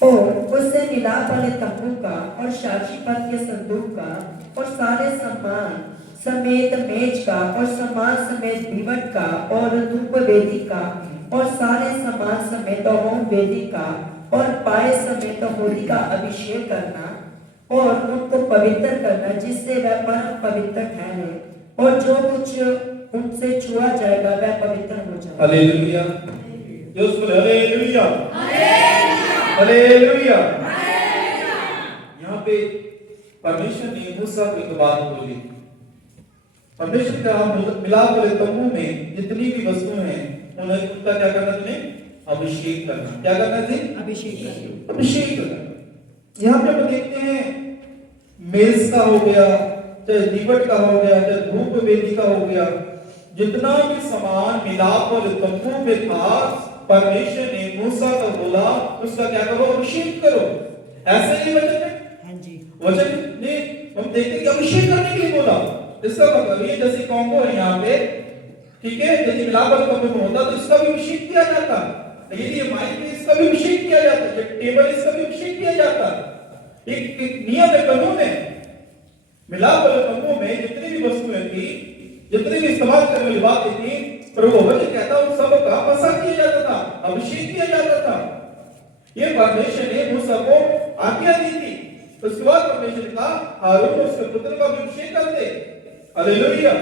और उससे मिलाप वाले तंबू का और साक्षी पद के संदूक का और सारे सामान समेत मेज का और सामान समेत दीवट का और धूप वेदी का और सारे सामान समेत होम वेदी का और पाए समेत होली का अभिषेक करना और उनको पवित्र करना, जिससे वह परम पवित्र ठहरे, और जो कुछ उनसे छुआ जाएगा वह पवित्र हो जाएगा। Hallelujah, hallelujah, hallelujah. यहाँ पे परमेश्वर ने मूसा को एक बात बोली। परमेश्वर का मिलाप वाले तंबू में जितनी भी वस्तुएं हैं उन्हें उनका क्या करना, तुम्हें अभिषेक करना। क्या करना थी? अभिषेक करना, अभिषेक करना। यहाँ पे हम देखते हैं मेज का हो गया, चाहे दीवट का हो गया, चाहे धूप वेदी का हो गया, जितना भी सामान मिलाप वाले तंबू में था, परमेश्वर ने मूसा को बोला उसका क्या करो, अभिषेक करो। ऐसे ही वचन है, हाँ जी, वचन ने हम देखते हैं कि अभिषेक करने के लिए बोला। इसका मतलब ये जैसे कॉम्बो है यहाँ पे, ठीक है, यदि मिलाप वाले तंबू में होता तो इसका भी अभिषेक किया जाता, यदि माइक में इसका भी अभिषेक किया जाता, टेबल इसका भी अभिषेक किया जाता। एक नियम है, कानून है। मिलाप वाले तंबू में जितनी भी वस्तुएं थी, जितनी भी इस्तेमाल करने वाली बातें थी, प्रभु वचन कहता उन सब का मसा किया जाता था, अभिषेक किया जाता था। ये परमेश्वर ने मूसा को आज्ञा दी थी। उसके बाद परमेश्वर ने कहा हारून उसके पुत्र का अभिषेक कर दे। हालेलुया।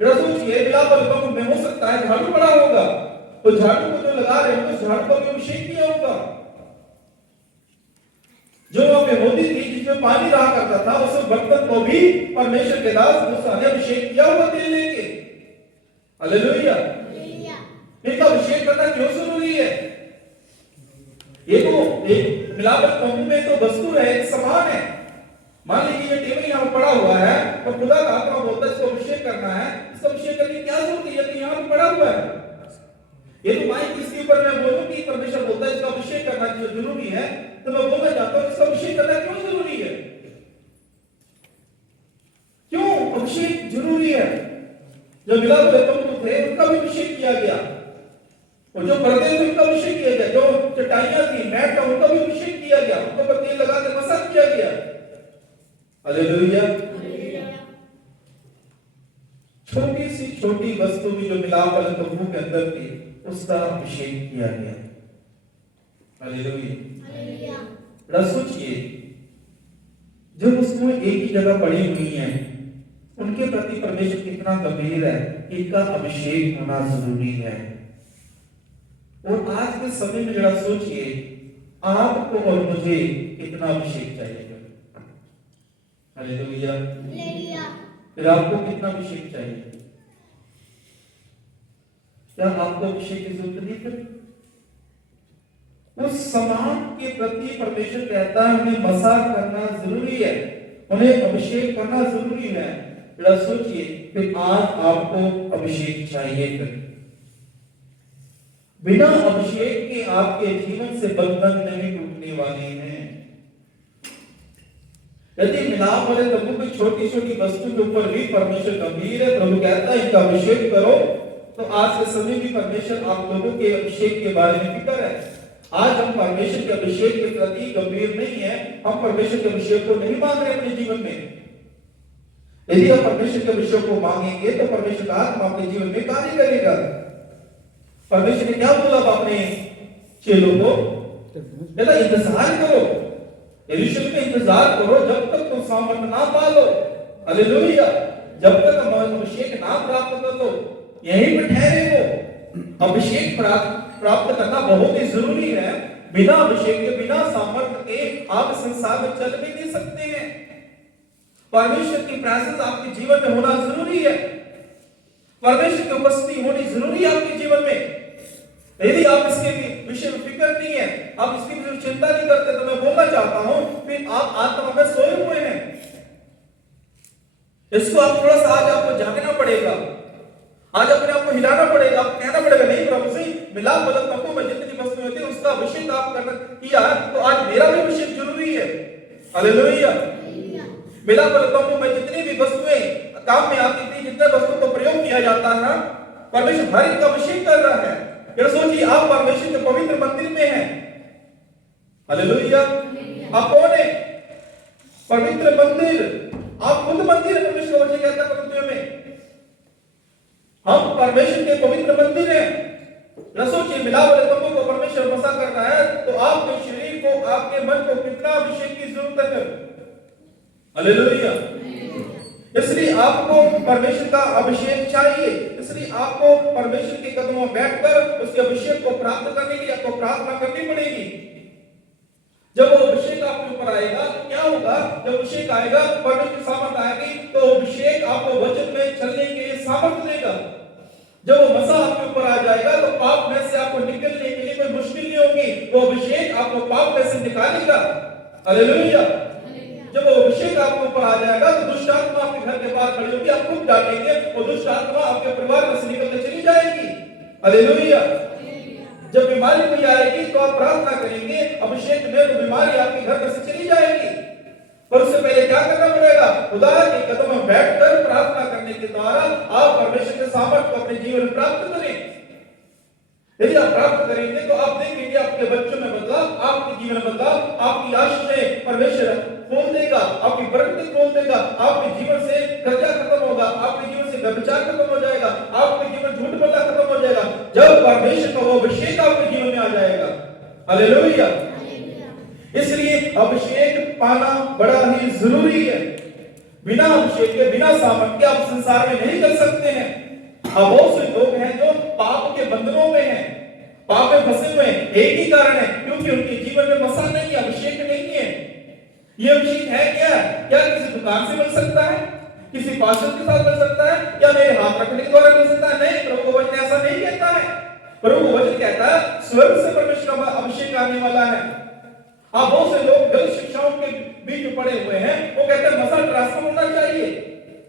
सोचिए मिलाप वाले तंबू में हो सकता है झाड़ू पड़ा होगा, तो झाड़ू को जो लगा रहे हैं उस झाड़ू को भी अभिषेक किया होगा। जो वहां पे होती थी जिसमें पानी रहा करता था, उस बर्तन को भी परमेश्वर के दास मूसा ने अभिषेक किया हुआ तेल लेके। हालेलुया। इनका अभिषेक करना क्यों जरूरी है? ये तो एक मिलाप वाले तंबू में तो वस्तु है, एक सामान है। मान लीजिए ये टेबल यहाँ पड़ा हुआ है और खुदा का आत्मा बोलता है इसको अभिषेक करना है, इसको अभिषेक करने की क्या जरूरत है? ये यहाँ पे पड़ा हुआ है। ये तो माइक इसके ऊपर मैं बोलूं कि परमेश्वर बोलता है इसका अभिषेक करना जो जरूरी है, तो मैं बोलना चाहता हूं इसका अभिषेक करना क्यों जरूरी है? क्यों अभिषेक जरूरी है? जो मिलाप वाले तंबू थे उनका भी अभिषेक किया गया, और जो पर्दे थे उनका अभिषेक किया गया, जो चटाइयां थी, मैट था, उनका भी अभिषेक किया गया, उनको पर तेल लगा के मसाज किया गया। हालेलुया। छोटी सी छोटी वस्तु भी जो मिलाप वाले तंबू के अंदर थी उसका अभिषेक किया गया। हालेलुया। सोचिए जो वस्तुएं एक ही जगह पड़ी हुई हैं उनके प्रति परमेश्वर कितना गंभीर है, इनका अभिषेक होना जरूरी है। और आज के समय में जरा सोचिए आपको और मुझे कितना अभिषेक चाहिए। हालेलुया। फिर आपको कितना अभिषेक चाहिए? क्या आपको अभिषेक की जरूरत नहीं है? उस सामान के प्रति परमेश्वर कहता है उन्हें मसा करना जरूरी है, उन्हें अभिषेक करना जरूरी है। जरा सोचिए फिर आज आपको अभिषेक चाहिए। फिर बिना अभिषेक के आपके जीवन से बंधन नहीं टूटने वाले हैं। यदि मिलाप वाले तंबू की छोटी छोटी वस्तु के ऊपर भी परमेश्वर गंभीर है, प्रभु कहता है इनका अभिषेक करो, तो आज के समय भी परमेश्वर आप लोगों के अभिषेक के बारे में फिक्र है। आज हम परमेश्वर के अभिषेक के प्रति गंभीर नहीं है, हम परमेश्वर के अभिषेक को नहीं मांग रहे अपने जीवन में। यदि हम परमेश्वर के अभिषेक को मांगेंगे तो परमेश्वर का आत्मा अपने जीवन में कार्य करेगा। परमेश्वर ने क्या बोला अपने चेलों को? कहता इंतजार करो, यरूशलेम में इंतजार करो जब तक तुम सामर्थ ना पा लो। हालेलुया। जब तक हम अभिषेक ना प्राप्त कर लो, यहीं पे ठहरे हो। अभिषेक प्राप्त करना बहुत ही जरूरी है। बिना अभिषेक के, बिना सामर्थ के आप संसार में चल भी नहीं सकते हैं। परमेश्वर की प्रेजेंस आपके जीवन में होना जरूरी है, परमेश्वर की उपस्थिति होनी जरूरी है आपके जीवन में। यदि आप इसके विषय में फिक्र नहीं है, आप इसकी विषय चिंता नहीं करते, तो मैं बोलना चाहता हूं फिर आप आत्मा में सोए हुए हैं। इसको आप थोड़ा सा आज आपको जागना पड़ेगा, आज अपने आप को हिलाना पड़ेगा, आपको कहना पड़ेगा नहीं प्रभु से मिलाप वाले तंबू में जितनी वस्तुएं थी उसका अभिषेक आप करना किया, तो आज मेरा भी अभिषेक जरूरी है। हालेलुया। मिलाप वाले तंबू में जितनी भी वस्तुएं काम में आती थी, जितने वस्तु को प्रयोग किया जाता था, परमेश्वर हर एक का अभिषेक कर रहा है। सोचिए आप परमेश्वर के पवित्र मंदिर में हैं, हालेलुया। आप कौन है? पवित्र मंदिर। आप खुद मंदिर है, परमेश्वर का वचन कहता है पवित्र में हम परमेश्वर के पवित्र मंदिर हैं। न सोचिए मिलावट तंबू को परमेश्वर बसा करना है तो आपके शरीर को, आपके मन को कितना अभिषेक की जरूरत है। हालेलुया। इसलिए आपको परमेश्वर का अभिषेक चाहिए। इसलिए आपको परमेश्वर के कदमों में बैठकर उसके अभिषेक को प्राप्त करने के लिए आपको प्रार्थना करनी पड़ेगी। जब वो अभिषेक आपके ऊपर आएगा तो क्या होगा? जब अभिषेक आएगा, परमेश्वर की सामर्थ आएगी, तो अभिषेक आपको वचन में चलने के लिए सामर्थ देगा। जब वो मसा आपके ऊपर आ जाएगा तो पाप में से आपको निकलने के लिए कोई मुश्किल नहीं होगी। वो अभिषेक आपको पाप में से निकालेगा। हालेलुया। जब वो अभिषेक आपके ऊपर आ जाएगा तो दुष्ट आत्मा आपके घर के बाहर खड़ी होगी, आप खूब डांटेंगे और दुष्ट आत्मा आपके परिवार में से निकल के चली जाएगी। हालेलुया। जब बीमारी कोई आएगी तो आप प्रार्थना करेंगे, अभिषेक में तो बीमारी आपके घर में से चली जाएगी। पर उससे पहले क्या करना पड़ेगा? खुदा के कदम में बैठकर प्रार्थना करने के द्वारा आप परमेश्वर के सामर्थ को अपने जीवन में प्राप्त करें। यदि आप प्राप्त करेंगे तो आप देखेंगे आपके बच्चों में बदलाव, आपके जीवन में बदलाव, आपकी आशीषें परमेश्वर खोल देगा, आपकी बरकतें खोल देगा, आपके जीवन से कर्जा खत्म होगा, आपके जीवन से व्यभिचार खत्म हो जाएगा, आपके जीवन झूठ बोलना खत्म हो जाएगा, जब परमेश्वर का वो अभिषेक आपके जीवन में आ जाएगा। हालेलुया। इसलिए अभिषेक पाना बड़ा ही जरूरी है। बिना अभिषेक के, बिना सामर्थ के आप संसार में नहीं चल सकते हैं। अब बहुत से लोग हैं जो पाप के बंधनों में हैं, पाप में फंसे हुए हैं। एक ही कारण है, क्योंकि उनके जीवन में मसा नहीं है, अभिषेक नहीं है। ये अभिषेक है क्या? क्या किसी दुकान से मिल सकता है? किसी पार्षद के साथ मिल सकता है? या मेरे हाथ रखने के द्वारा मिल सकता है? नहीं, प्रभु का वचन ऐसा नहीं कहता है। प्रभु का वचन कहता है स्वर्ग से परमेश्वर का अभिषेक आने वाला है। आप बहुत से लोग गलत शिक्षाओं के बीच पड़े हुए हैं, वो कहते हैं मसल ट्रांसफर होना चाहिए,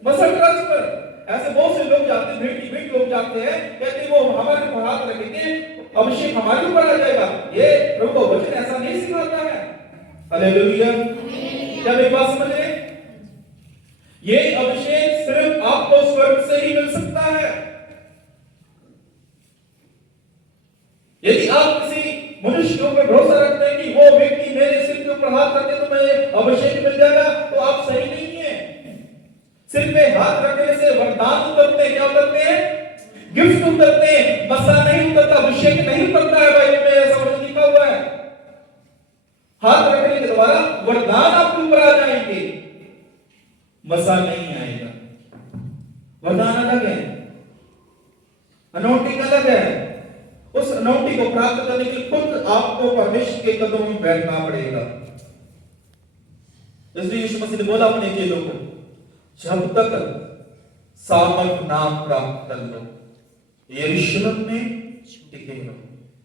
मसल ट्रांसफर। ऐसे बहुत से लोग जाते हैं, भीड़ लोग जाते हैं, कहते हैं वो हमारे ऊपर हाथ रखेंगे, अभिषेक हमारे ऊपर आ जाएगा। ये प्रभु का वचन ऐसा नहीं सिखाता है। हालेलुया। क्या मेरी बात समझ रहे? ये अभिषेक सिर्फ आपको स्वर्ग से ही मिल सकता है। यदि आप किसी मनुष्य के ऊपर भरोसा रखते हैं कि वो व्यक्ति मेरे सिर के ऊपर हाथ रखे तो मुझे अभिषेक मिल जाएगा, तो आप सही नहीं है। सिर पे हाथ रखने से वरदान उतरते हैं। क्या उतरते हैं? गिफ्ट उतरते हैं, मसा नहीं उतरता, अभिषेक नहीं उतरता है। बाइबल में ऐसा वचन लिखा हुआ है। हाथ रखने के द्वारा वरदान आपके ऊपर आ जाएंगे, मसा नहीं आएगा। वरदान अलग है, अनॉइंटिंग अलग है। उस अनॉइंटिंग को प्राप्त करने के लिए खुद आपको परमेश्वर के कदमों में बैठना पड़ेगा। इसलिए यीशु मसीह ने बोला अपने चेलों को, जब तक सामर्थ ना प्राप्त कर लो यरूशलेम में टिके रहो,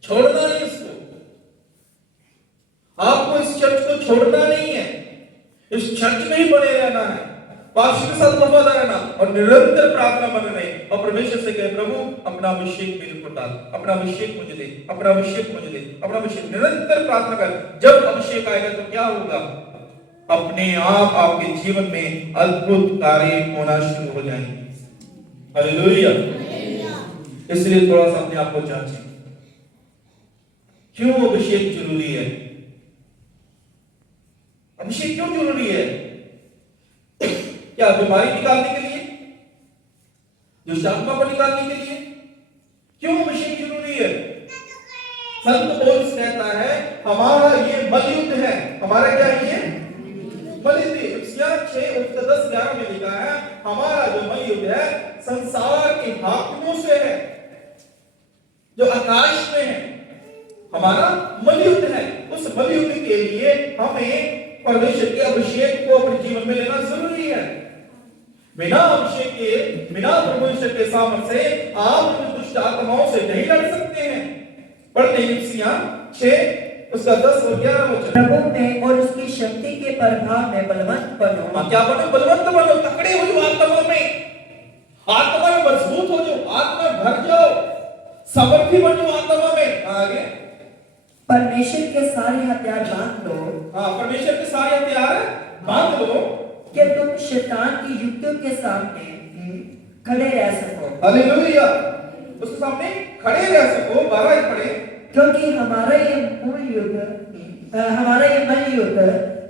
छोड़ना नहीं इसको। आपको इस चर्च को छोड़ना नहीं है, इस चर्च में ही बने रहना है, पास्टर के साथ वफादार रहना और निरंतर प्रार्थना बने रहे और परमेश्वर से कहे, प्रभु अपना अभिषेक मेरे ऊपर डाल, अपना अभिषेक मुझे दे, अपना अभिषेक मुझे दे, अपना अभिषेक। निरंतर प्रार्थना कर। जब अभिषेक आएगा तो क्या होगा? अपने आप आपके जीवन में अद्भुत कार्य होना शुरू हो जाएंगे। हालेलुया। इसलिए थोड़ा सा अपने आप को जांचें, क्यों अभिषेक जरूरी है? अभिषेक क्यों जरूरी है? क्या बीमारी निकालने के लिए, दुष्ट आत्मा को निकालने के लिए? क्यों अभिषेक जरूरी है? संत पौलुस कहता है हमारा ये मलयुद्ध है। हमारा क्या है? मलयुद्ध। 6:10-11 में लिखा है हमारा जो मलयुद्ध है संसार के हाकिमों से है, जो आकाश में है। हमारा मलयुद्ध है। उस मलयुद्ध के लिए हमें परमेश्वर के अभिषेक को अपने जीवन में लेना जरूरी है। बिना अभिषेक के, बिना परमेश्वर के सामर्थ्य से आप दुष्ट आत्माओं से नहीं लड़ सकते हैं। पढ़ते हैं इफिसियां 6:10-11 वचन। प्रभु में और उसकी शक्ति के प्रभाव में बलवंत बनो। क्या बनो? बलवंत बनो, तकड़े हो जाओ आत्मा में, आत्मा में मजबूत हो जाओ, आत्मा भर जाओ, समर्थी बन जाओ आत्मा में। आगे परमेश्वर के सारे हथियार बांध लो। परमेश्वर के सारे हथियार बांध लो कि तुम शैतान की युक्तियों के सामने खड़े रह सको। हालेलुया। उसके सामने खड़े रह सको। 12 पढ़े। क्योंकि हमारा ये मल युद्ध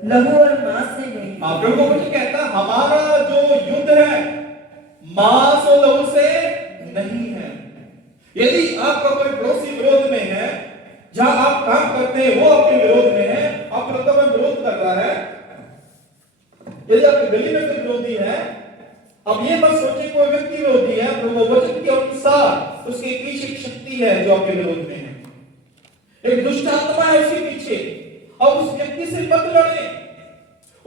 लहू और मांस से नहीं, प्रभु का वचन कहता है हमारा जो युद्ध है मांस और लहू से नहीं है। यदि आपका कोई पड़ोसी विरोध में है, जहां आप काम करते हैं वो आपके विरोध में है, आप लगता है विरोध कर रहा है, यदि आपकी गली में कोई विरोधी है, अब ये मत सोचिए कोई व्यक्ति विरोधी है, प्रभु वचन के अनुसार उसके पीछे एक शक्ति है जो आपके विरोध में है, एक दुष्ट आत्मा है उसके पीछे। अब उस व्यक्ति से मत लड़े,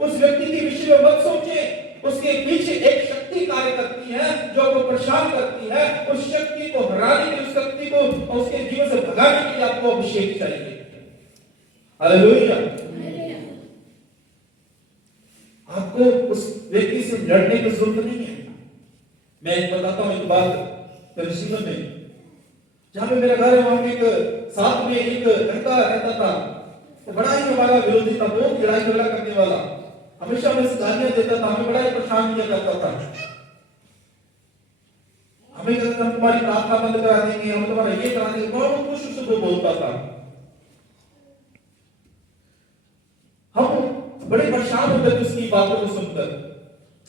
उस व्यक्ति के विषय में मत सोचे, उसके पीछे एक शक्ति कार्य करती है जो आपको परेशान करती है। उस शक्ति को हराने के लिए, उस शक्ति को उसके जीवन से भगाने के लिए आपको अभिषेक चाहिए। हालेलुया। आपको उस व्यक्ति से लड़ने की जरूरत नहीं है। मैं एक बताता हूं एक बात मेरे जीवन में, जहां पे मेरा घर है वहां पे एक साथ में एक लड़का रहता था, तो बड़ा ही हमारा विरोधी था, बहुत लड़ाई झगड़ा करने वाला, हमेशा हमें गालियां देता था, हमें बड़ा ही परेशान किया करता था। हमें कहता था तुम्हारी प्रार्थना बंद करा देंगे, हम तुम्हारा ये करा देंगे, बहुत खुश उसको बोलता था। हम बड़े परेशान होते थे उसकी बातों को सुनकर।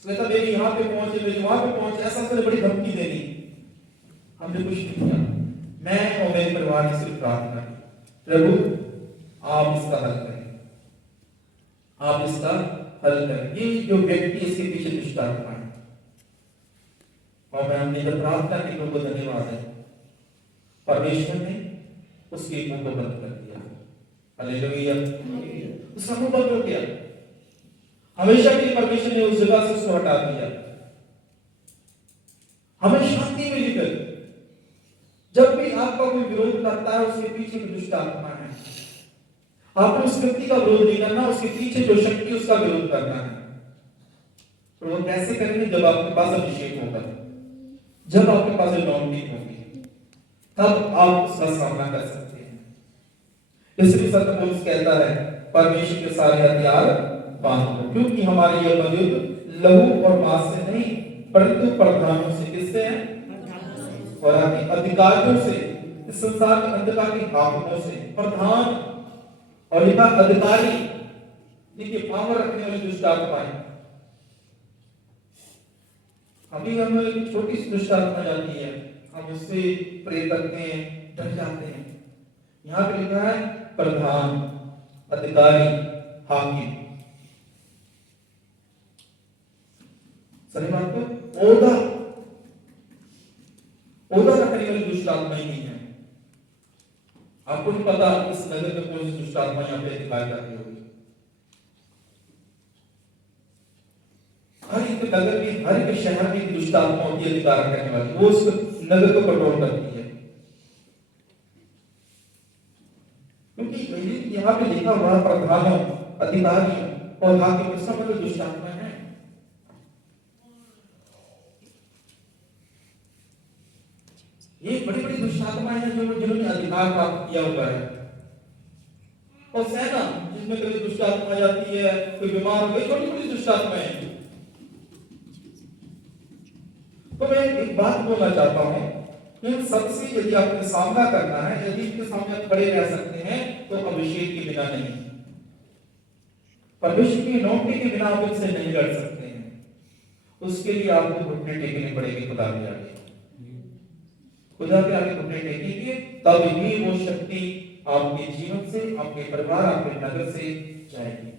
कहता मेरी यहाँ पे पहुंचे, मेरी वहां पे पहुंचे, ऐसा करे बड़ी धमकी देनी। हमने कुछ नहीं किया, मैं और मेरे परिवार ने सिर्फ प्रार्थना की, प्रभु आप इसका हल करें, आप इसका हल करें। ये जो व्यक्ति इसके पीछे दुष्ट आत्मा है, और हमने जब प्रार्थना की प्रभु धन्यवाद है, परमेश्वर ने उसके मुंह को बंद कर दिया। हालेलुया। उसका मुंह बंद हो गया, हमेशा के लिए परमेश्वर ने उस जगह से उसको हटा दिया। हमें शांति मिली। फिर जब भी आपका कोई विरोध करता है उसके पीछे भी दुष्ट आत्मा है। आपको उस व्यक्ति का विरोध नहीं करना, उसके पीछे जो शक्ति उसका विरोध करना है। तो वो कैसे करेंगे? जब आपके पास अभिषेक होगा, जब आपके पास अनॉइंटिंग होगी, तब आप उसका सामना कर सकते हैं। इसलिए सत्य पौलुस कहता है परमेश्वर के सारे हथियार बांधो, क्योंकि हमारे यह युद्ध लहू और मांस से नहीं परंतु प्रधानों से, किससे है? और अधिकारियों से, इस संसार के अंधकार के हाकिमों से। प्रधान और यह अधिकारी, देखिए पावर रखने वाली दुष्ट आत्माएं। अभी हमें एक छोटी सी दुष्ट आत्मा जाती है, हम उससे प्रे करते हैं, डर जाते हैं। यहां पे लिखा है प्रधान, अधिकारी, हाकिम। सही बात तो ओदा रखने वाली दुष्ट आत्मा ही नहीं है। आपको नहीं पता इस नगर में कौन सी दुष्ट आत्मा यहाँ पे दिखाई जाती होगी। हर एक नगर में, हर एक शहर में दुष्ट आत्मा होती है अधिकार करने वाली, वो उस नगर को कंट्रोल करती है। क्योंकि यहाँ पे लिखा हुआ प्रधानों, अधिकारियों और हाकिम, इसका मतलब दुष्ट आत्मा है। ये बड़ी बड़ी दुष्ट आत्माएं हैं जिन्होंने अधिकार प्राप्त किया हुआ है। और सेना जिसमें कभी दुष्ट आत्मा जाती है, कोई बीमार हो गई, छोटी छोटी दुष्ट आत्माएं हैं। तो मैं एक बात बोलना चाहता हूं, इन सबसे यदि आपको सामना करना है, यदि इसके सामने आप खड़े रह सकते हैं, तो अभिषेक के बिना नहीं, परमेश्वर की नौकरी के बिना आप इनसे नहीं लड़ सकते हैं। उसके लिए आपको घुटने टेकने पड़ेंगे खुदा के आगे। खुदा के आगे घुटने टेकेंगे, तब ही वो शक्ति आपके जीवन से, आपके परिवार, आपके नगर से जाएगी।